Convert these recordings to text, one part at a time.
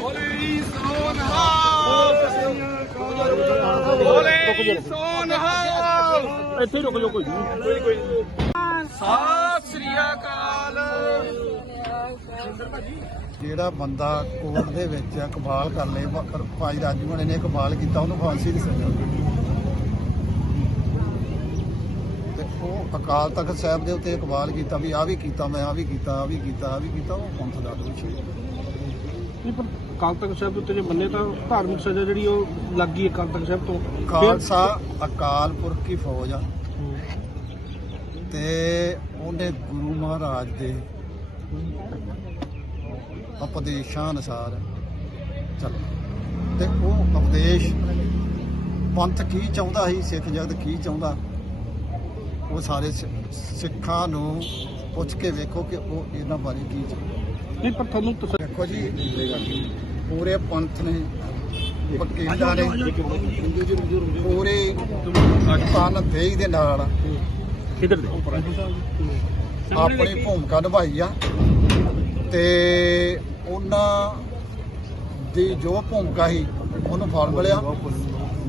ਬੋਲੇ ਸੋਨਹਾਲ ਬੋਲੇ ਸੋਨਹਾਲ ਇੱਥੇ ਰੁਕ ਜਾਓ ਕੋਈ ਨਹੀਂ ਸਤਿ ਸ੍ਰੀ ਅਕਾਲ ਜਿਹੜਾ ਬੰਦਾ ਕੋਰਟ ਦੇ ਵਿੱਚ ਇਕਬਾਲ ਕਰ ਲੇ ਭਾਈ ਰਾਜੂ ਨੇ ਇਕਬਾਲ ਕੀਤਾ, ਉਹਨੂੰ ਫਾਂਸੀ ਦੀ ਸਜ਼ਾ ਤੇ ਉਹ ਅਕਾਲ ਤਖਤ ਸਾਹਿਬ ਦੇ ਉੱਤੇ ਇਕਬਾਲ ਕੀਤਾ ਵੀ ਆ ਵੀ ਕੀਤਾ, ਮੈਂ ਆ ਵੀ ਕੀਤਾ ਆ ਵੀ ਕੀਤਾ ਆ ਵੀ ਕੀਤਾ, ਉਹ ਪੰਥ ਦਾ ਦੋਸ਼ੀ ਹੈ। ਨਹੀਂ ਪਰ ਕਾਲ ਤਖਤ ਸਾਹਿਬ ਦੇ ਉੱਤੇ ਜੇ ਬੰਨੇ ਤਾਂ ਧਾਰਮਿਕ ਸਜ਼ਾ ਜਿਹੜੀ ਉਹ ਲੱਗ ਗਈ ਹੈ ਕਾਲ ਤਖਤ ਸਾਹਿਬ ਤੋਂ। ਖਾਲਸਾ ਅਕਾਲ ਪੁਰਖ ਕੀ ਫੌਜ ਆ। ਤੇ ਉਹਨੇ ਗੁਰੂ ਮਹਾਰਾਜ ਦੇ ਉਪਦੇਸ਼ਾਂ ਅਨੁਸਾਰ ਚੱਲ। ਤੇ ਉਹ ਉਪਦੇਸ਼ ਪੰਥ ਕੀ ਚਾਹੁੰਦਾ ਸੀ ਸਿੱਖ ਜਗਤ ਕੀ ਚਾਹੁੰਦਾ? ਉਹ ਸਾਰੇ ਸਿੱਖਾਂ ਨੂੰ ਪੁੱਛ ਕੇ ਵੇਖੋ ਕਿ ਉਹ ਇਹਨਾਂ ਬਾਰੇ ਕੀ ਚਾਹੁੰਦਾ। ਨਹੀਂ ਪਰ ਤੁਹਾਨੂੰ ਤਸ- ਦੇਖੋ ਜੀ ਪੂਰੇ ਪੰਥ ਨੇ ਵਕੀਲਾਂ ਨੇ ਪੂਰੇ ਤਨ ਦੇਹੀ ਦੇ ਨਾਲ ਕਿੱਧਰ ਦੇ? ਆਪਣੀ ਭੂਮਿਕਾ ਨਿਭਾਈ ਆ। ਤੇ ਉਹਨਾਂ ਦੀ ਜੋ ਭੂਮਿਕਾ ਸੀ ਉਹਨੂੰ ਫਲ ਮਿਲਿਆ।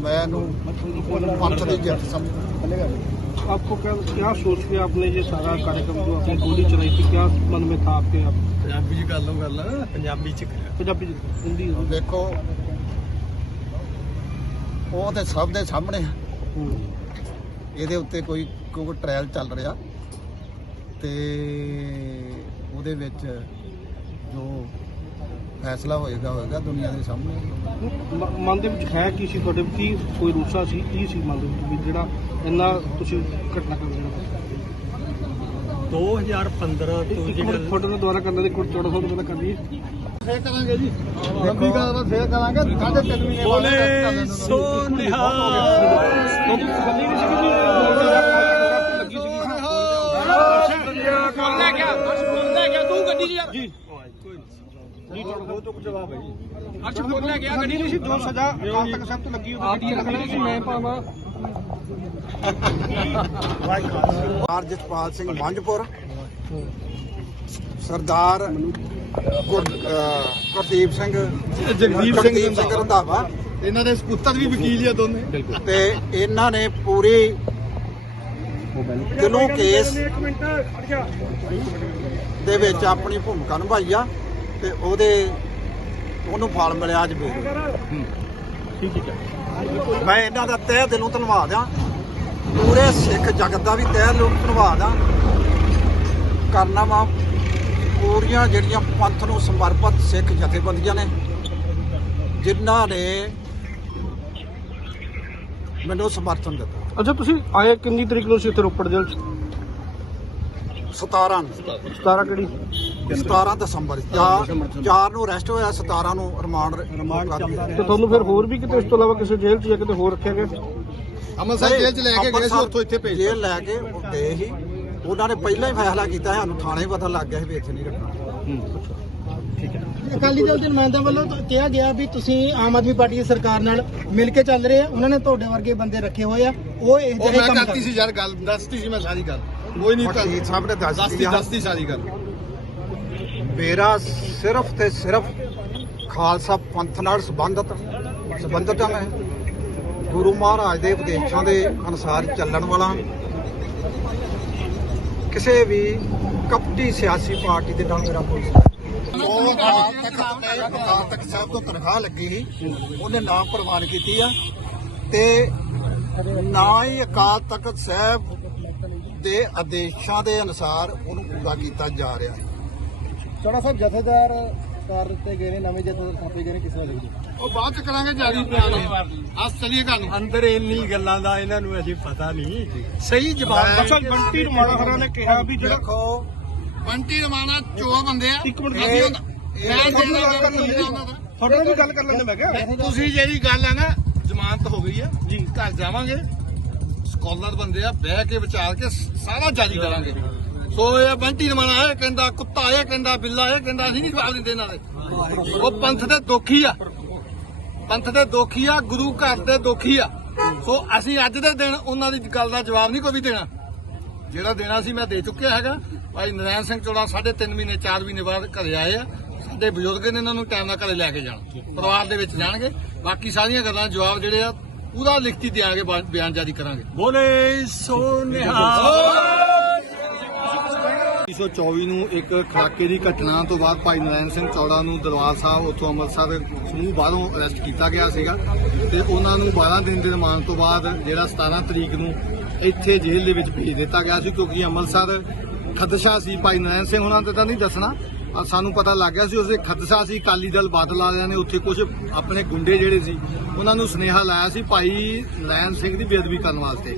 ਮੈਨੂੰ ਪੰਥ ਦੀ ਜਿੱਤ ਸਮਝ आपको क्या क्या सोच के आपने ये सारा कार्यक्रम जो आपने गोली चलाई थी क्या मन में था आपके आप ਪੰਜਾਬੀ ਚ ਗੱਲ ਉਹ ਗੱਲ ਪੰਜਾਬੀ ਚ पंजाबी हिंदी ਦੇਖੋ ਉਹ ਤੇ ਸਭ ਦੇ ਸਾਹਮਣੇ ਆ। हम्म। ਇਹਦੇ ਉੱਤੇ ਕੋਈ ਕੋਈ ਟ੍ਰਾਇਲ ਚੱਲ ਰਿਹਾ ਤੇ ਉਹਦੇ ਵਿੱਚ ਜੋ ਫੈਸਲਾ ਹੋਏਗਾ ਹੋਏਗਾ ਦੁਨੀਆ ਦੇ ਸਾਹਮਣੇ। ਮ- ਮਨ ਦੇ ਵਿੱਚ ਹੈ ਕੀ ਸੀ ਤੁਹਾਡੇ ਕੀ ਕੋਈ ਰੂਸਾ ਸੀ? ਕੀ ਸੀ ਮਨ ਦੇ ਵਿੱਚ ਵੀ ਜਿਹੜਾ ਇੰਨਾ ਤੁਸੀਂ ਘਟਨਾ ਕਰ ਰਹੇ 2015 ਹੋ ਇੱਕ ਮਿੰਟ ਤੁਹਾਡੇ ਨਾਲ ਦੁਬਾਰਾ ਕਰਨਾ ਦੇ ਕੋਲ ਚੌੜਾ ਨਾਲ ਕਰਨੀ ਹੈ। ਫੇਰ ਕਰਾਂਗੇ ਜੀ। ਲੰਬੀ ਗੱਲ ਬਾਤ ਫੇਰ ਕਰਾਂਗੇ। ਸਾਢੇ ਤਿੰਨ ਮਹੀਨੇ ਬੋਲੇ ਲੈ ਗਿਆ ਲੈ ਗਿਆ ਤੂੰ ਗੱਡੀ ਚ ਯਾਰ ਜੀ ਜੀ ਤੁਹਾਡਾ ਬਹੁਤ ਜਵਾਬ ਹੈ ਜੀ। ਅੱਛਾ ਫੋਨ ਲੈ ਗਿਆ ਗੱਡੀ ਨਹੀਂ? ਸੀ ਜੋ ਸਜ਼ਾ ਕਾਲ ਤੱਕ ਸਭ ਤੋਂ ਲੱਗੀ ਉਹ ਗੱਡੀ ਰੱਖਣੀ ਸੀ ਮੈਂ ਪਾਵਾਂ ਸਰਦਾਰ ਜਸਪਾਲ ਸਿੰਘ ਮੰਝਪੁਰ। ਸਰਦਾਰ ਗੁਰਦੀਪ ਸਿੰਘ ਜਗਦੀਪ ਸਿੰਘ ਰੰਧਾਵਾ। ਇਹਨਾਂ ਦੇ ਸਪੁੱਤਰ ਵੀ ਵਕੀਲ ਆ ਦੋਨੇ। ਤੇ ਇਹਨਾਂ ਨੇ ਪੂਰੀ ਦਿਲੋਂ ਕੇਸ ਦੇ ਵਿੱਚ ਆਪਣੀ ਭੂਮਿਕਾ ਨਿਭਾਈ ਆ। ਤੇ ਉਹਦੇ ਉਹਨੂੰ ਫਲ ਮਿਲਿਆ ਅੱਜ ਬੇਰ ਠੀਕ ਹੈ। ਮੈਂ ਇਹਨਾਂ ਦਾ ਤਹਿ ਦਿਲੋਂ ਧੰਨਵਾਦ ਆ ਪੂਰੇ ਸਿੱਖ ਜਗਤ ਦਾ ਵੀ ਤਹਿ ਦਿਲੋਂ ਧੰਨਵਾਦ ਆ ਕਰਨਾ ਵਾ ਪੂਰੀਆਂ ਜਿਹੜੀਆਂ ਪੰਥ ਨੂੰ ਸਮਰਪਿਤ ਸਿੱਖ ਜਥੇਬੰਦੀਆਂ ਨੇ ਜਿਨ੍ਹਾਂ ਨੇ ਮੈਨੂੰ ਸਮਰਥਨ ਦਿੱਤਾ। ਅੱਛਾ ਤੁਸੀਂ ਆਏ ਕਿੰਨੀ ਤਰੀਕ ਨੂੰ ਸੀ ਇੱਥੇ ਰੋਪੜ ਜੇਲ੍ਹ 'ਚ? 17 ਨੂੰ। 17 ਕਿਹੜੀ? 17 ਦਸੰਬਰ। 4 4 ਨੂੰ। ਅਰੈਸਟ ਹੋਇਆ 17 ਨੂੰ ਰਿਮਾਂਡ ਰਿਮਾਂਡ ਤੇ ਤੁਹਾਨੂੰ ਫਿਰ ਹੋਰ ਵੀ ਕਿਤੇ ਇਸ ਤੋਂ ਇਲਾਵਾ ਕਿਸੇ ਜੇਲ੍ਹ 'ਚ ਜਾਂ ਕਿਤੇ ਹੋਰ ਰੱਖਿਆ ਗਿਆ? ਅੰਮ੍ਰਿਤਸਰ ਜੇਲ੍ਹ ਚ ਲੈ ਕੇ ਗਏ ਸੀ ਉੱਥੋਂ ਇੱਥੇ ਭੇਜ ਜੇਲ੍ਹ ਲੈ ਕੇ ਉਹ ਗਏ ਸੀ। ਉਹਨਾਂ ਨੇ ਪਹਿਲਾਂ ਹੀ ਫੈਸਲਾ ਕੀਤਾ ਸਾਨੂੰ ਥਾਣੇ ਪਤਾ ਲੱਗ ਗਿਆ ਸੀ ਵੀ ਇੱਥੇ ਨਹੀਂ ਰੱਖਣਾ। ਅਕਾਲੀ ਦਲ ਦੇ ਨੁਮਾਇੰਦਿਆਂ ਵੱਲੋਂ ਤਾਂ ਕਿਹਾ ਗਿਆ ਵੀ ਤੁਸੀਂ ਆਮ ਆਦਮੀ ਪਾਰਟੀ ਦੀ ਸਰਕਾਰ ਨਾਲ ਮਿਲ ਕੇ ਚੱਲ ਰਹੇ ਆ। ਉਹਨਾਂ ਨੇ ਤੁਹਾਡੇ ਵਰਗੇ ਬੰਦੇ ਰੱਖੇ ਹੋਏ ਆ। ਉਹ ਇਹ ਉਹ ਜਿਹੇ ਮੈਂ ਕੰਮ ਕਰਤੀ ਕਰਦੇ ਸੀ ਯਾਰ ਗੱਲ ਦੱਸਤੀ ਸੀ ਮੈਂ ਸਾਰੀ ਗੱਲ। ਕੋਈ ਨਹੀਂ ਵਕੀਲ ਸਾਹਿਬ ਨੇ ਦੱਸ ਦੱਸਤੀ ਦਿੱਤੀ ਦੱਸਤੀ ਸਾਰੀ ਗੱਲ। ਮੇਰਾ ਸਿਰਫ ਤੇ ਸਿਰਫ ਖਾਲਸਾ ਪੰਥ ਨਾਲ ਸੰਬੰਧਤ ਸੰਬੰਧਤ ਹਾਂ ਮੈਂ। ਗੁਰੂ ਮਹਾਰਾਜ ਦੇ ਉਪਦੇਸ਼ਾਂ ਦੇ ਅਨੁਸਾਰ ਚੱਲਣ ਵਾਲਾ। ਕਿਸੇ ਵੀ ਕਪਟੀ ਸਿਆਸੀ ਪਾਰਟੀ ਦੇ ਨਾਲ ਮੇਰਾ ਕੋਈ ਉਹ ਅਕਾਲ ਤਖਤ ਤੇ ਅਕਾਲ ਤਖਤ ਸਾਹਿਬ ਤੋਂ ਤਨਖਾਹ ਲੱਗੀ ਸੀ। ਉਹਨੇ ਨਾਮ ਪ੍ਰਵਾਨ ਕੀਤੀ ਆ। ਤੇ ਨਾ ਹੀ ਅਕਾਲ ਤਖਤ ਸਾਹਿਬ ਦੇ ਆਦੇਸ਼ਾਂ ਦੇ ਅਨੁਸਾਰ ਉਹਨੂੰ ਪੂਰਾ ਕੀਤਾ ਜਾ ਰਿਹਾ। ਚੋੜਾ ਸਾਹਿਬ ਜਥੇਦਾਰ ਕਰ ਦਿੱਤੇ ਗਏ ਨੇ ਨਵੇਂ ਜਥੇਦਾਰ ਥਾਪੇ ਗਏ ਨੇ ਕਿਸ ਵੇਲੇ ਉਹ ਬਾਅਦ ਚ ਕਰਾਂਗੇ ਜਾਰੀ ਬਿਆਨ। ਅੱਜ ਚਲੀਏ ਗੱਲ ਅੰਦਰ ਇੰਨੀ ਗੱਲਾਂ ਦਾ ਇਹਨਾਂ ਨੂੰ ਅਜੇ ਪਤਾ ਨਹੀਂ। ਸਹੀ ਜਵਾਬ। ਅੱਛਾ ਬੰਟੀ ਰਮਾਣਾ ਖਰਾ ਨੇ ਕਿਹਾ ਵੀ ਜਿਹੜਾ ਦੇਖੋ ਬੰਟੀ ਰਮਾਨਾ ਚੋ ਬੰਦੇ ਆ। ਇੱਕ ਮਿੰਟ ਅਸੀਂ ਉਹਨਾਂ- ਮੈਂ ਜਿਹੜਾ ਤੁਹਾਡੇ ਨਾਲ ਵੀ ਗੱਲ ਕਰ ਲੈਂਦੇ ਮੈਂ ਕਿਹਾ। ਤੁਸੀਂ ਜਿਹੜੀ ਗੱਲ ਹੈ ਨਾ ਜ਼ਮਾਨਤ ਹੋ ਗਈ ਆ। ਜੀ। ਘਰ ਜਾਵਾਂਗੇ। ਸਕਾਲਰ ਬੰਦੇ ਆ, ਬਹਿ ਕੇ ਵਿਚਾਰ ਕੇ ਸਾਰਾ ਜਾਰੀ ਕਰਾਂਗੇ। ਸੋ ਇਹ ਬੰਟੀ ਰਮਾਣਾ ਇਹ ਕਹਿੰਦਾ, ਕੁੱਤਾ, ਇਹ ਕਹਿੰਦਾ, ਬਿੱਲਾ, ਇਹ ਕਹਿੰਦਾ, ਅਸੀਂ ਨਹੀਂ ਜਵਾਬ ਦਿੰਦੇ ਇਹਨਾਂ ਦੇ। ਉਹ ਪੰਥ ਦੇ ਦੋਖੀ ਆ। ਪੰਥ ਦੇ ਦੋਖੀ ਆ, ਗੁਰੂ ਘਰ ਦੇ ਦੋਖੀ ਆ। ਸੋ ਅਸੀਂ ਅੱਜ ਦੇ ਦਿਨ ਉਹਨਾਂ ਦੀ ਗੱਲ ਦਾ ਜਵਾਬ ਨਹੀਂ ਕੋਈ ਵੀ ਦੇਣਾ। ਜਿਹੜਾ ਦੇਣਾ ਸੀ ਮੈਂ ਦੇ ਚੁੱਕਿਆ ਹੈਗਾ। ਭਾਈ ਨਰੈਣ ਸਿੰਘ ਚੋੜਾ ਸਾਢੇ ਤਿੰਨ ਮਹੀਨੇ 4 ਮਹੀਨੇ ਬਾਅਦ ਘਰੇ ਆਏ ਆ। ਸਾਡੇ ਬਜ਼ੁਰਗ ਨੇ ਇਹਨਾਂ ਨੂੰ ਟਾਈਮ ਨਾਲ ਘਰੇ ਲੈ ਕੇ ਜਾਣਾ। ਪਰਿਵਾਰ ਦੇ ਵਿੱਚ ਜਾਣਗੇ। ਬਾਕੀ ਸਾਰੀਆਂ ਗੱਲਾਂ ਜਵਾਬ ਜਿਹੜੇ ਆ ਪੂਰਾ ਲਿਖਤੀ ਦਿਆਂਗੇ ਬਾ- ਬਿਆਨ ਜਾਰੀ ਕਰਾਂਗੇ। ਬੋਲੇ ਸੋ ਨਿਹਾਲ 1924 ਨੂੰ ਇੱਕ ਖੜਾਕੇ ਦੀ ਘਟਨਾ ਤੋਂ ਬਾਅਦ ਭਾਈ ਨਰਾਇਣ ਸਿੰਘ ਚੌੜਾ ਨੂੰ ਦਰਬਾਰ ਸਾਹਿਬ ਉੱਥੋਂ ਅੰਮ੍ਰਿਤਸਰ ਸਮੂਹ ਬਾਹਰੋਂ ਅਰੈਸਟ ਕੀਤਾ ਗਿਆ ਸੀਗਾ ਤੇ ਉਹਨਾਂ ਨੂੰ 12 ਦਿਨ ਦੇ ਰਿਮਾਂਡ ਤੋਂ ਬਾਅਦ ਜਿਹੜਾ 17 ਤਰੀਕ ਨੂੰ ਇੱਥੇ ਜੇਲ੍ਹ ਦੇ ਵਿੱਚ ਭੇਜ ਦਿੱਤਾ ਗਿਆ ਸੀ ਕਿਉਂਕਿ ਅੰਮ੍ਰਿਤਸਰ ਖਦਸ਼ਾ ਸੀ ਭਾਈ ਨਰਾਇਣ ਸਿੰਘ ਉਹਨਾਂ ਤੇ ਤਾਂ ਨਹੀਂ ਦੱਸਣਾ। ਸਾਨੂੰ ਪਤਾ ਲੱਗ ਗਿਆ ਸੀ ਉਸੇ ਖਦਸ਼ਾ ਸੀ, ਅਕਾਲੀ ਦਲ ਬਾਦਲ ਵਾਲਿਆਂ ਨੇ ਉੱਥੇ ਕੁਝ ਆਪਣੇ ਗੁੰਡੇ ਜਿਹੜੇ ਸੀ, ਉਹਨਾਂ ਨੂੰ ਸੁਨੇਹਾ ਲਾਇਆ ਸੀ ਭਾਈ ਨਰਾਇਣ ਸਿੰਘ ਦੀ ਬੇਅਦਬੀ ਕਰਨ ਵਾਸਤੇ।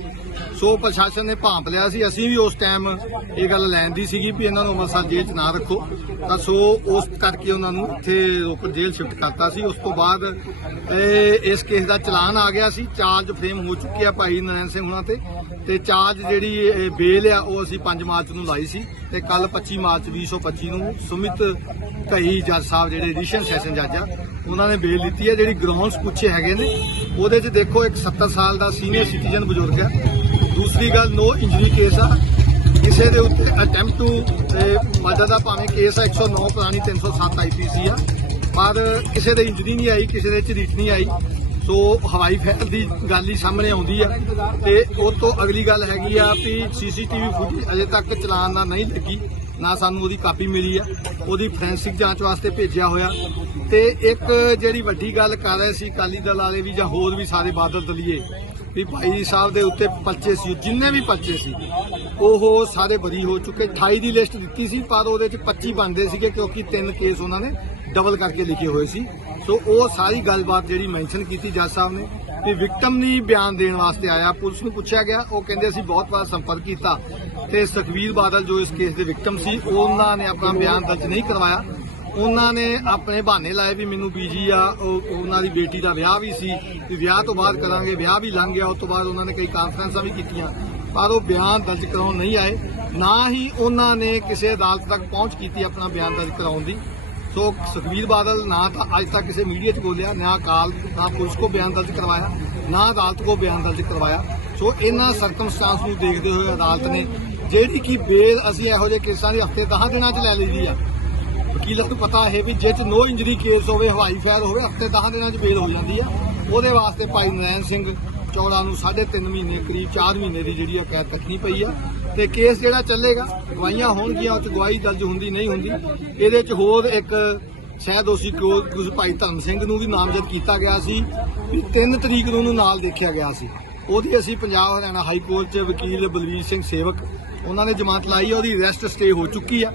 ਸੋ ਪ੍ਰਸ਼ਾਸਨ ਨੇ ਭਾਂਪ ਲਿਆ ਸੀ, ਅਸੀਂ ਵੀ ਉਸ ਟਾਈਮ ਇਹ ਗੱਲ ਲੈਣ ਦੀ ਸੀਗੀ ਵੀ ਇਹਨਾਂ ਨੂੰ ਅੰਮ੍ਰਿਤਸਰ ਜੇਲ੍ਹ 'ਚ ਨਾ ਰੱਖੋ। ਤਾਂ ਸੋ ਉਸ ਕਰਕੇ ਉਹਨਾਂ ਨੂੰ ਉੱਥੇ ਰੋਪੜ ਜੇਲ੍ਹ ਸ਼ਿਫਟ ਕਰਤਾ ਸੀ। ਉਸ ਤੋਂ ਬਾਅਦ ਇਸ ਕੇਸ ਦਾ ਚਲਾਨ ਆ ਗਿਆ ਸੀ ਚਾਰਜ ਫਰੇਮ ਹੋ ਚੁੱਕਿਆ ਭਾਈ ਨਰੈਣ ਸਿੰਘ ਹੁਣਾਂ ਤੇ। ਤੇ ਚਾਰਜ ਜਿਹੜੀ ਇਹ ਬੇਲ ਆ, ਉਹ ਅਸੀਂ 5 ਮਾਰਚ ਨੂੰ ਲਾਈ ਸੀ ਤੇ ਕੱਲ 25 ਮਾਰਚ 2025 ਨੂੰ ਸੁਮਿਤ ਕਹੀ ਜੱਜ ਸਾਹਿਬ ਜਿਹੜੇ ਐਡੀਸ਼ਨ ਸੈਸ਼ਨ ਜੱਜ ਆ, ਉਹਨਾਂ ਨੇ ਬੇਲ ਦਿੱਤੀ ਹੈ ਜਿਹੜੀ ਗਰਾਊਂਡਸ ਪੁੱਛੇ ਹੈਗੇ ਨੇ, ਉਹਦੇ 'ਚ ਦੇਖੋ ਇੱਕ 70 ਸਾਲ ਦਾ ਸੀਨੀਅਰ ਸਿਟੀਜ਼ਨ ਬਜ਼ੁਰਗ ਆ। ਦੂਸਰੀ ਗੱਲ ਨੋ ਇੰਜਰੀ ਕੇਸ ਆ। ਕਿਸੇ ਦੇ ਉੱਤੇ ਅਟੈਂਪਟ ਟੂ ਮਦਦ ਦਾ ਭਾਵੇਂ ਕੇਸ ਆ 109 ਪੁਰਾਣੀ 307 ਆਈਪੀਸੀ ਆ। ਪਰ ਕਿਸੇ ਦੇ ਇੰਜਰੀ ਨਹੀਂ ਆਈ, ਕਿਸੇ ਦੇ ਝਰੀਟ ਨਹੀਂ ਆਈ। ਸੋ ਹਵਾਈ ਫਾਇਰ ਦੀ ਗੱਲ ਹੀ ਸਾਹਮਣੇ ਆਉਂਦੀ ਆ ਤੇ ਉਹ ਤੋਂ ਅਗਲੀ ਗੱਲ ਹੈਗੀ ਆ ਵੀ ਸੀਸੀਟੀਵੀ ਫੁਟੇਜ ਅਜੇ ਤੱਕ ਚਲਾਨ ਨਾਲ ਨਹੀਂ ਲੱਗੀ, ਨਾ ਸਾਨੂੰ ਉਹਦੀ ਕਾਪੀ ਮਿਲੀ ਆ, ਉਹਦੀ ਫੋਰੈਂਸਿਕ ਜਾਂਚ ਵਾਸਤੇ ਭੇਜਿਆ ਹੋਇਆ। ਤੇ ਇੱਕ ਜਿਹੜੀ ਵੱਡੀ ਗੱਲ ਕਰ ਰਹੇ ਸੀ ਅਕਾਲੀ ਦਲ ਵਾਲੇ ਵੀ ਜਾਂ ਹੋਰ ਵੀ ਸਾਰੇ ਬਾਦਲ ਦਲੀਏ, ਵੀ ਭਾਈ ਸਾਹਿਬ ਦੇ ਉੱਤੇ ਪਰਚੇ ਸੀ ਜਿੰਨੇ ਵੀ ਪਰਚੇ ਸੀ, ਉਹ ਸਾਰੇ ਬਰੀ ਹੋ ਚੁੱਕੇ। 28 ਦੀ ਲਿਸਟ ਦਿੱਤੀ ਸੀ, ਪਰ ਉਹਦੇ ਚ 25 ਬਣਦੇ ਸੀਗੇ ਕਿਉਂਕਿ ਤਿੰਨ ਕੇਸ ਉਹਨਾਂ ਨੇ ਡਬਲ ਕਰਕੇ ਲਿਖੇ ਹੋਏ ਸੀ। ਸੋ ਉਹ ਸਾਰੀ ਗੱਲਬਾਤ ਜਿਹੜੀ ਮੈਂਸ਼ਨ ਕੀਤੀ ਜੱਜ ਸਾਹਿਬ ਨੇ ਵੀ ਵਿਕਟਮ ਨਹੀਂ ਬਿਆਨ ਦੇਣ ਵਾਸਤੇ ਆਇਆ, ਪੁਲਿਸ ਨੂੰ ਪੁੱਛਿਆ ਗਿਆ, ਉਹ ਕਹਿੰਦੇ ਅਸੀਂ ਬਹੁਤ ਵਾਰ ਸੰਪਰਕ ਕੀਤਾ ਤੇ ਸੁਖਵੀਰ ਬਾਦਲ ਜੋ ਇਸ ਕੇਸ ਦੇ ਵਿਕਟਮ ਸੀ, ਉਹਨਾਂ ਨੇ ਆਪਣਾ ਬਿਆਨ ਦਰਜ ਨਹੀਂ ਕਰਵਾਇਆ। ਉਹਨਾਂ ਨੇ ਆਪਣੇ ਬਹਾਨੇ ਲਾਏ ਵੀ ਮੈਨੂੰ ਬੀਜੀ ਆ ਉਹਨਾਂ ਦੀ ਬੇਟੀ ਦਾ ਵਿਆਹ ਵੀ ਸੀ, ਵੀ ਵਿਆਹ ਤੋਂ ਬਾਅਦ ਕਰਾਂਗੇ, ਵਿਆਹ ਵੀ ਲੰਘ ਗਿਆ, ਉਸ ਤੋਂ ਬਾਅਦ ਉਹਨਾਂ ਨੇ ਕਈ ਕਾਨਫਰੰਸਾਂ ਵੀ ਕੀਤੀਆਂ, ਪਰ ਉਹ ਬਿਆਨ ਦਰਜ ਕਰਾਉਣ ਨਹੀਂ ਆਏ। ਨਾ ਹੀ ਉਹਨਾਂ ਨੇ ਕਿਸੇ ਅਦਾਲਤ ਤੱਕ ਪਹੁੰਚ ਕੀਤੀ ਆਪਣਾ ਬਿਆਨ ਦਰਜ ਕਰਾਉਣ ਦੀ। ਸੋ ਸੁਖਬੀਰ ਬਾਦਲ ਨਾ ਤਾਂ ਅੱਜ ਤੱਕ ਕਿਸੇ ਮੀਡੀਆ 'ਚ ਬੋਲਿਆ, ਨਾ ਅਕਾਲ ਨਾ ਪੁਲਿਸ ਕੋ ਬਿਆਨ ਦਰਜ ਕਰਵਾਇਆ, ਨਾ ਅਦਾਲਤ ਕੋ ਬਿਆਨ ਦਰਜ ਕਰਵਾਇਆ। ਸੋ ਇਹਨਾਂ ਸਰਕਮਸਟੈਂਸ ਨੂੰ ਦੇਖਦੇ ਹੋਏ ਅਦਾਲਤ ਨੇ ਜਿਹੜੀ ਕਿ ਬੇਲ ਅਸੀਂ ਇਹੋ ਜਿਹੇ ਕੇਸਾਂ ਦੀ ਹਫ਼ਤੇ 10 ਦਿਨਾਂ 'ਚ ਲੈ ਲਈਦੀ ਆ। ਵਕੀਲਾਂ ਨੂੰ ਪਤਾ ਹੈ ਵੀ ਜੇ ਚ ਨੋ ਇੰਜਰੀ ਕੇਸ ਹੋਵੇ, ਹਵਾਈ ਫਾਇਰ ਹੋਵੇ, ਹਫ਼ਤੇ 10 ਦਿਨਾਂ 'ਚ ਬੇਲ ਹੋ ਜਾਂਦੀ ਆ। ਉਹਦੇ ਵਾਸਤੇ ਭਾਈ ਨਰੈਣ ਸਿੰਘ ਚੌੜਾ ਨੂੰ 3.5 ਮਹੀਨੇ, ਕਰੀਬ 4 ਮਹੀਨੇ ਦੀ ਜਿਹੜੀ ਆ ਕੈਦ ਤੱਕਣੀ ਪਈ ਆ। ਤੇ ਕੇਸ ਜਿਹੜਾ ਚੱਲੇਗਾ ਗਵਾਹੀਆਂ ਹੋਣਗੀਆਂ, ਉਹ 'ਚ ਗਵਾਹੀ ਦਰਜ ਹੁੰਦੀ, ਨਹੀਂ ਹੁੰਦੀ, ਇਹਦੇ 'ਚ ਹੋਰ ਇੱਕ ਸ਼ਾਇਦ ਦੋਸ਼ੀ ਕੋ ਭਾਈ ਧਰਮ ਸਿੰਘ ਨੂੰ ਵੀ ਨਾਮਜ਼ਦ ਕੀਤਾ ਗਿਆ ਸੀ, ਵੀ 3 ਤਰੀਕ ਨੂੰ ਉਹਨੂੰ ਨਾਲ ਦੇਖਿਆ ਗਿਆ ਸੀ। ਉਹਦੀ ਅਸੀਂ ਪੰਜਾਬ ਹਰਿਆਣਾ ਹਾਈ ਕੋਰਟ 'ਚ ਵਕੀਲ ਬਲਵੀਰ ਸਿੰਘ ਸੇਵਕ, ਉਹਨਾਂ ਨੇ ਜ਼ਮਾਨਤ ਲਾਈ ਹੈ ਉਹਦੀ ਅਰੈਸਟ ਸਟੇ ਹੋ ਚੁੱਕੀ ਆ,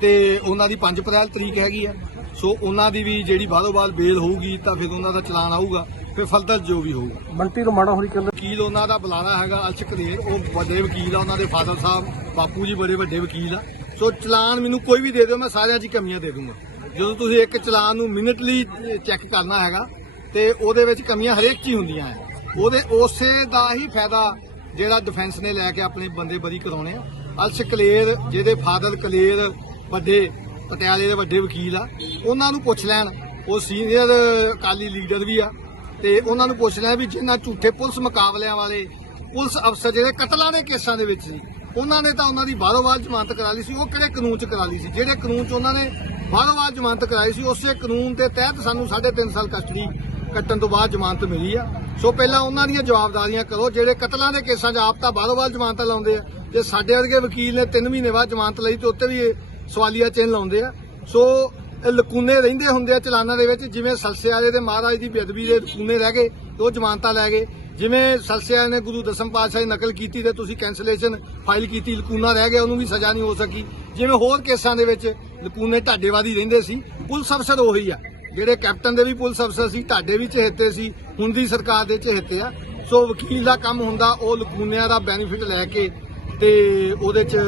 ਤੇ ਉਹਨਾਂ ਦੀ 5 ਅਪ੍ਰੈਲ ਤਰੀਕ ਹੈਗੀ ਆ। ਸੋ ਉਹਨਾਂ ਦੀ ਵੀ ਜਿਹੜੀ ਬਾਹਰੋਂ ਬਾਹਰ ਬੇਲ ਹੋਊਗੀ, ਤਾਂ ਫਿਰ ਉਹਨਾਂ ਦਾ ਚਲਾਨ ਆਊਗਾ। ਫਿਰ ਫਰਦਰ ਜੋ ਵੀ ਹੋਊਗਾ ਬੰਟੀ ਰਮਾਣਾ ਹੋਰੀ ਕਹਿੰਦੇ ਵਕੀਲ ਉਹਨਾਂ ਦਾ ਬੁਲਾਣਾ ਹੈਗਾ ਅਲਚਕ ਦੇ। ਉਹ ਵੱਡੇ ਵਕੀਲ ਆ ਉਹਨਾਂ ਦੇ ਫਾਦਰ ਸਾਹਿਬ ਬਾਪੂ ਜੀ ਬੜੇ ਵੱਡੇ ਵਕੀਲ ਆ। ਸੋ ਚਲਾਨ ਮੈਨੂੰ ਕੋਈ ਵੀ ਦੇ ਦਿਓ ਮੈਂ ਸਾਰਿਆਂ 'ਚ ਹੀ ਕਮੀਆਂ ਦੇ ਦੂੰਗਾ। ਜਦੋਂ ਤੁਸੀਂ ਇੱਕ ਚਲਾਨ ਨੂੰ ਮਿੰਟਲੀ ਚੈੱਕ ਕਰਨਾ ਹੈਗਾ ਤੇ ਉਹਦੇ ਵਿੱਚ ਕਮੀਆਂ ਹਰੇਕ 'ਚ ਹੀ ਹੁੰਦੀਆਂ ਹੈ ਉਹਦੇ ਉਸੇ ਦਾ ਹੀ ਫਾਇਦਾ ਜਿਹੜਾ ਡਿਫੈਂਸ ਨੇ ਲੈ ਕੇ ਆਪਣੇ ਬੰਦੇ ਬਰੀ ਕਰਾਉਣੇ ਆ। ਅਲਸ਼ ਕਲੇਰ ਜਿਹਦੇ ਫਾਦਰ ਕਲੇਰ ਵੱਡੇ ਪਟਿਆਲੇ ਦੇ ਵੱਡੇ ਵਕੀਲ ਆ ਉਹਨਾਂ ਨੂੰ ਪੁੱਛ ਲੈਣ। ਉਹ ਸੀਨੀਅਰ ਅਕਾਲੀ ਲੀਡਰ ਵੀ ਆ। ਤੇ ਉਹਨਾਂ ਨੂੰ ਪੁੱਛ ਲੈਣ ਵੀ ਜਿਨ੍ਹਾਂ ਝੂਠੇ ਪੁਲਿਸ ਮੁਕਾਬਲਿਆਂ ਵਾਲੇ ਪੁਲਿਸ ਅਫਸਰ ਜਿਹੜੇ ਕਤਲਾਂ ਦੇ ਕੇਸਾਂ ਦੇ ਵਿੱਚ ਸੀ, ਉਹਨਾਂ ਨੇ ਤਾਂ ਉਹਨਾਂ ਦੀ ਬਾਹਰੋਂ ਬਾਹਰ ਜ਼ਮਾਨਤ ਕਰਾ ਲਈ ਸੀ, ਉਹ ਕਿਹੜੇ ਕਾਨੂੰਨ 'ਚ ਕਰਾ ਲਈ ਸੀ? ਜਿਹੜੇ ਕਾਨੂੰਨ 'ਚ ਉਹਨਾਂ ਨੇ ਬਾਹਰੋਂ ਬਾਹਰ ਜ਼ਮਾਨਤ ਕਰਾਈ ਸੀ, ਉਸੇ ਕਾਨੂੰਨ ਦੇ ਤਹਿਤ ਸਾਨੂੰ 3.5 ਸਾਲ ਕਸਟਡੀ ਕੱਟਣ ਤੋਂ ਬਾਅਦ ਜ਼ਮਾਨਤ ਮਿਲੀ ਆ। ਸੋ ਪਹਿਲਾਂ ਉਹਨਾਂ ਦੀਆਂ ਜਵਾਬਦਾਰੀਆਂ ਕਰੋ, ਜਿਹੜੇ ਕਤਲਾਂ ਦੇ ਕੇਸਾਂ 'ਚ ਆਪ ਤਾਂ ਬਾਹਰੋਂ ਬਾਹਰ ਜ਼ਮਾਨਤ ਲਾਉਂਦੇ ਆ, ਜੇ ਸਾਡੇ ਵਰਗੇ ਵਕੀਲ ਨੇ 3 ਮਹੀਨੇ ਬਾਅਦ ਜ਼ਮਾਨਤ ਲਈ ਤੇ ਉੱਤੇ ਵੀ ਇਹ ਸਵਾਲੀਆ ਚਿੰਨ੍ਹ ਲਾਉਂਦੇ ਆ। ਸੋ ਲਕੂਨੇ ਰਹਿੰਦੇ ਹੁੰਦੇ ਆ ਚਲਾਨਾਂ ਦੇ ਵਿੱਚ, ਜਿਵੇਂ ਸਲਸੇ ਦੇ ਮਹਾਰਾਜ ਦੀ ਬੇਅਦਬੀ ਦੇ ਲਕੂਨੇ ਰਹਿ ਗਏ ਉਹ ਜ਼ਮਾਨਤਾਂ ਲੈ ਗਏ। ਜਿਵੇਂ ਸਲਸੇ ਨੇ ਗੁਰੂ ਦਸਮ ਪਾਤਸ਼ਾਹ ਦੀ ਨਕਲ ਕੀਤੀ ਤੇ ਤੁਸੀਂ ਕੈਂਸਲੇਸ਼ਨ ਫਾਈਲ ਕੀਤੀ, ਲਕੂਨਾ ਰਹਿ ਗਿਆ, ਉਹਨੂੰ ਵੀ ਸਜ਼ਾ ਨਹੀਂ ਹੋ ਸਕੀ। ਜਿਵੇਂ ਹੋਰ ਕੇਸਾਂ ਦੇ ਵਿੱਚ ਲਕੂਨੇ ਢਾਡੇਵਾਦੀ ਰਹਿੰਦੇ ਸੀ, ਪੁਲਿਸ ਅਫਸਰ ਉਹੀ ਆ। ਜਿਹੜੇ ਕੈਪਟਨ ਦੇ ਵੀ ਪੁਲਿਸ ਅਫਸਰ ਸੀ, ਢਾਡੇ ਵੀ ਚਹੇਤੇ ਸੀ, ਹੁਣ ਦੀ ਸਰਕਾਰ ਦੇ ਚਹੇਤੇ ਆ। ਸੋ ਵਕੀਲ ਦਾ ਕੰਮ ਹੁੰਦਾ, ਉਹ ਲਕੂਨਿਆਂ ਦਾ ਬੈਨੀਫਿਟ ਲੈ ਕੇ ਤੇ ਉਹਦੇ ਚ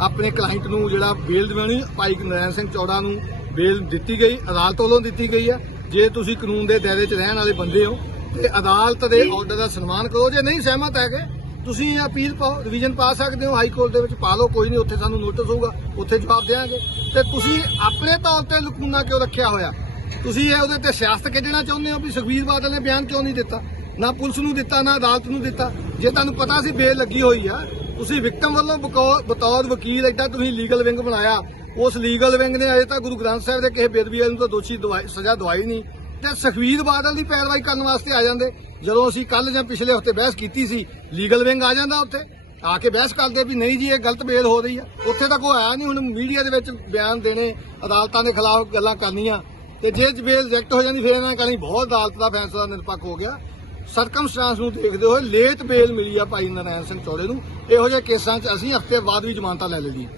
ਆਪਣੇ ਕਲਾਇੰਟ ਨੂੰ ਜਿਹੜਾ ਬੇਲ ਦਿਵਾਉਣੀ, ਭਾਈ ਨਰੈਣ ਸਿੰਘ ਚੌੜਾ ਨੂੰ ਬੇਲ ਦਿੱਤੀ ਗਈ ਅਦਾਲਤ ਵੱਲੋਂ ਦਿੱਤੀ ਗਈ ਹੈ ਜੇ ਤੁਸੀਂ ਕਾਨੂੰਨ ਦੇ ਦਾਇਰੇ 'ਚ ਰਹਿਣ ਵਾਲੇ ਬੰਦੇ ਹੋ ਤੇ ਅਦਾਲਤ ਦੇ ਆਰਡਰ ਦਾ ਸਨਮਾਨ ਕਰੋ। ਜੇ ਨਹੀਂ ਸਹਿਮਤ ਹੈਗੇ ਤੁਸੀਂ ਅਪੀਲ ਪਾਓ ਰਿਵੀਜ਼ਨ ਪਾ ਸਕਦੇ ਹੋ। ਹਾਈ ਕੋਰਟ ਦੇ ਵਿੱਚ ਪਾ ਲਓ ਕੋਈ ਨਹੀਂ ਉੱਥੇ ਸਾਨੂੰ ਨੋਟਿਸ ਹੋਊਗਾ ਉੱਥੇ ਜਵਾਬ ਦੇਵਾਂਗੇ ਤੇ ਤੁਸੀਂ ਆਪਣੇ ਤੌਰ ਤੇ ਲਕੂਨਾ ਕਿਉਂ ਰੱਖਿਆ ਹੋਇਆ? ਤੁਸੀਂ ਇਹ ਉਹਦੇ ਤੇ ਸਿਆਸਤ ਕੱਢਣਾ ਚਾਹੁੰਦੇ ਹੋ ਵੀ ਸੁਖਬੀਰ ਬਾਦਲ ਨੇ ਬਿਆਨ ਕਿਉਂ ਨਹੀਂ ਦਿੱਤਾ? ਨਾ ਪੁਲਿਸ ਨੂੰ ਦਿੱਤਾ ਨਾ ਅਦਾਲਤ ਨੂੰ ਦਿੱਤਾ। ਜੇ ਤੁਹਾਨੂੰ ਪਤਾ ਸੀ ਬੇਲ ਲੱਗੀ ਹੋਈ ਆ ਤੁਸੀਂ ਵਿਕਟਮ ਵੱਲੋਂ ਬਤੌਰ ਵਕੀਲ ਐਡਾ ਤੁਸੀਂ ਲੀਗਲ ਵਿੰਗ ਬਣਾਇਆ। ਉਸ ਲੀਗਲ ਵਿੰਗ ਨੇ ਅਜੇ ਤੱਕ ਗੁਰੂ ਗ੍ਰੰਥ ਸਾਹਿਬ ਦੇ ਕਿਸੇ ਬੇਦਬੀ ਨੂੰ ਤਾਂ ਦੋਸ਼ੀ ਦਵਾਈ, ਸਜ਼ਾ ਦਵਾਈ ਨਹੀਂ। ਤੇ ਸੁਖਬੀਰ ਬਾਦਲ ਦੀ ਪੈਰਵਾਈ ਕਰਨ ਵਾਸਤੇ ਆ ਜਾਂਦੇ। ਜਦੋਂ ਅਸੀਂ ਕੱਲ ਜਾਂ ਪਿਛਲੇ ਹਫ਼ਤੇ ਬਹਿਸ ਕੀਤੀ ਸੀ ਲੀਗਲ ਵਿੰਗ ਆ ਜਾਂਦਾ ਉੱਥੇ। ਆ ਕੇ ਬਹਿਸ ਕਰਦੇ ਵੀ ਨਹੀਂ ਜੀ, ਇਹ ਗਲਤ ਬੇਲ ਹੋ ਰਹੀ ਆ। ਉੱਥੇ ਤਾਂ ਕੋਈ ਆਇਆ ਨਹੀਂ, ਹੁਣ ਮੀਡੀਆ ਦੇ ਵਿੱਚ ਬਿਆਨ ਦੇਣੇ, ਅਦਾਲਤਾਂ ਦੇ ਖਿਲਾਫ ਗੱਲਾਂ ਕਰਨੀਆਂ। ਤੇ ਜੇ ਬੇਲ ਰਿਜੈਕਟ ਹੋ ਜਾਂਦੀ, ਫਿਰ ਇਹਨਾਂ ਨੇ ਕਹਿਣੀ ਬਹੁਤ ਅਦਾਲਤ ਦਾ ਫੈਸਲਾ ਨਿਰਪੱਖ ਹੋ ਗਿਆ। ਸਰਕਮਸਟੈਂਸ ਨੂੰ ਦੇਖਦੇ ਹੋਏ ਲੇਟ ਬੇਲ ਮਿਲੀ ਆ ਭਾਈ ਨਰੈਣ ਸਿੰਘ ਚੌੜੇ ਨੂੰ। ਇਹੋ ਜਿਹੇ ਕੇਸਾਂ 'ਚ ਅਸੀਂ ਹਫ਼ਤੇ ਬਾਅਦ ਵੀ ਜ਼ਮਾਨਤਾਂ ਲੈ ਲੈਂਦੀਆਂ